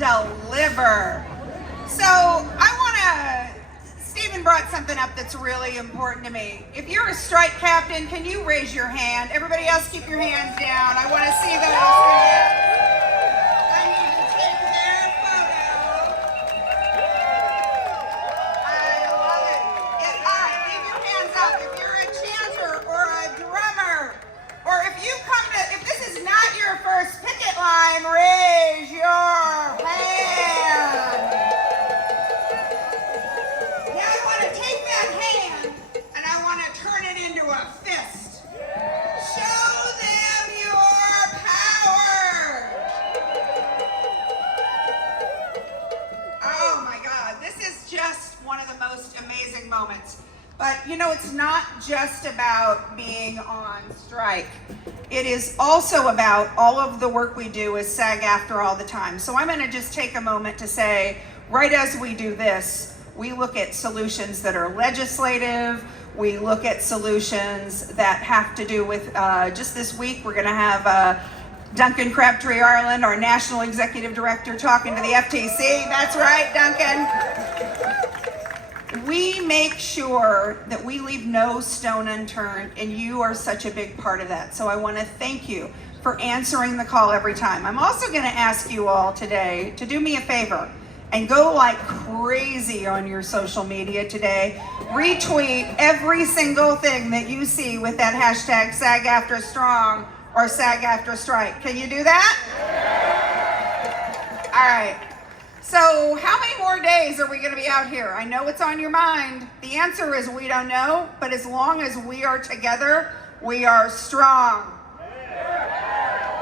deliver. So Stephen brought something up that's really important to me. If you're a strike captain, can you raise your hand? Everybody else keep your hands down. I want to see those hands. I need to take their photo. I love it. All right, leave your hands up. If you're a chanter or a drummer, or if this is not your first picket line, raise your hand. And I want to turn it into a fist. Show them your power. Oh my God, this is just one of the most amazing moments. But you know, it's not just about being on strike. It is also about all of the work we do as SAG-AFTRA all the time. So I'm going to just take a moment to say, right as we do this, we look at solutions that are legislative. We look at solutions that have to do with, just this week, we're going to have Duncan Crabtree Ireland, our National Executive Director, talking to the FTC. That's right, Duncan. We make sure that we leave no stone unturned, and you are such a big part of that. So I want to thank you for answering the call every time. I'm also going to ask you all today to do me a favor and go like crazy on your social media today. Retweet every single thing that you see with that hashtag SAG-AFTRA Strong or SAG-AFTRA Strike. Can you do that? Yeah. All right. So how many more days are we going to be out here? I know it's on your mind. The answer is we don't know, but as long as we are together, we are strong. Yeah.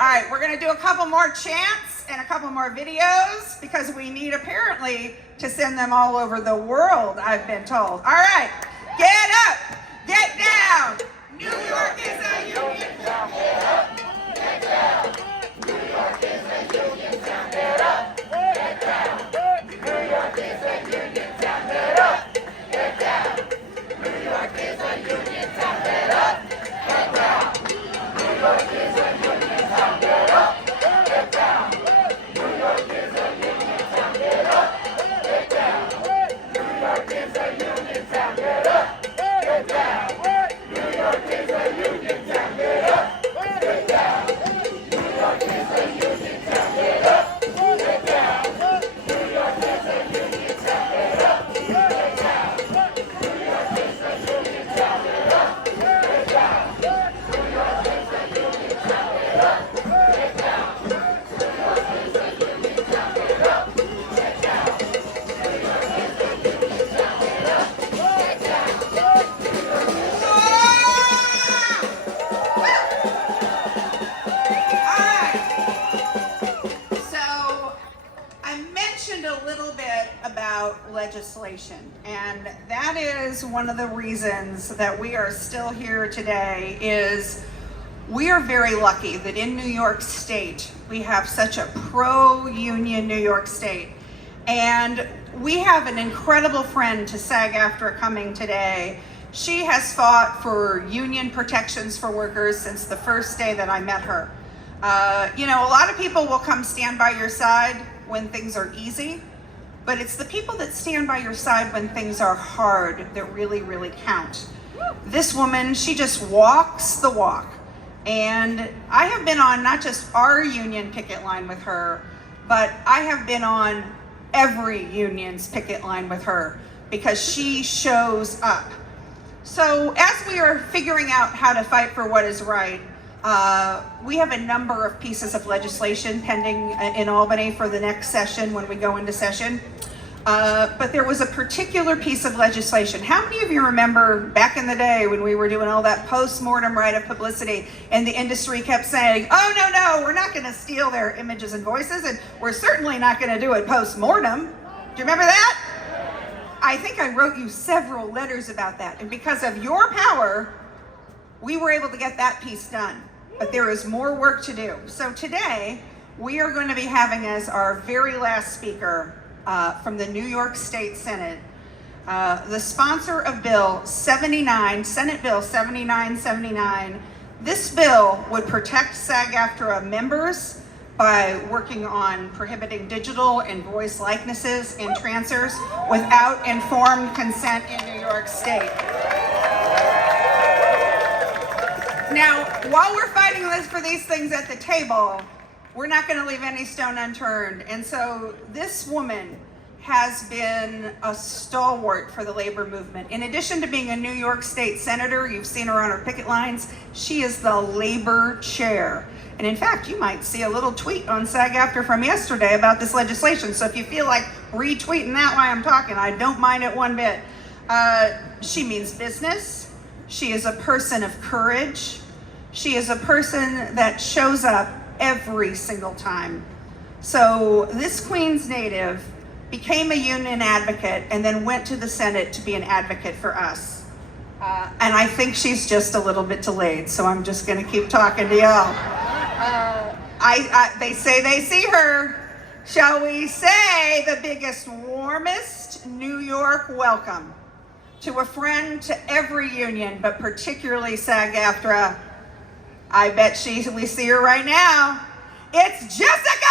All right, we're going to do a couple more chants and a couple more videos because we need apparently to send them all over the world, I've been told. All right, get up, get down. New York is a union town. Get up, get down. New York is a union town. Get up, get down. New York is a union town. Get up, get down. New York is a union town. Get up, get down. New York is a union town. Get up, get down. New York is a union town. Get up, get down. New York is a union town. Get up, get down. New York is a union town. Get up, get down. New York is a union town. Get up, get down. New York is a union town. Get up, get down. New York is a union town. Get up, get down. New York is a union town. Get up, get down. New York is a union town. Get up, get down. New York is a union town. Get up, get down. A little bit about legislation, and that is one of the reasons that we are still here today. Is we are very lucky that in New York State we have such a pro-union New York State, and we have an incredible friend to SAG-AFTRA coming today. She has fought for union protections for workers since the first day that I met her. You know, a lot of people will come stand by your side when things are easy, but it's the people that stand by your side when things are hard that really, really count. This woman, she just walks the walk. And I have been on not just our union picket line with her, but I have been on every union's picket line with her because she shows up. So as we are figuring out how to fight for what is right, we have a number of pieces of legislation pending in Albany for the next session when we go into session. But there was a particular piece of legislation. How many of you remember back in the day when we were doing all that post-mortem right of publicity and the industry kept saying, oh, no, we're not going to steal their images and voices, and we're certainly not going to do it post-mortem. Do you remember that? I think I wrote you several letters about that. And because of your power, we were able to get that piece done. But there is more work to do. So today, we are going to be having as our very last speaker from the New York State Senate, the sponsor of Bill 79, Senate Bill 7979. This bill would protect SAG-AFTRA members by working on prohibiting digital and voice likenesses in transfers without informed consent in New York State. Now, while we're fighting for these things at the table, we're not going to leave any stone unturned. And so this woman has been a stalwart for the labor movement. In addition to being a New York State senator, you've seen her on her picket lines, she is the labor chair. And in fact, you might see a little tweet on SAG-AFTRA from yesterday about this legislation. So if you feel like retweeting that while I'm talking, I don't mind it one bit. She means business. She is a person of courage. She is a person that shows up every single time. So this Queens native became a union advocate and then went to the Senate to be an advocate for us. And I think she's just a little bit delayed, so I'm just gonna keep talking to y'all. They say they see her. Shall we say the biggest, warmest New York welcome to a friend to every union, but particularly SAG-AFTRA. I bet we see her right now. It's Jessica!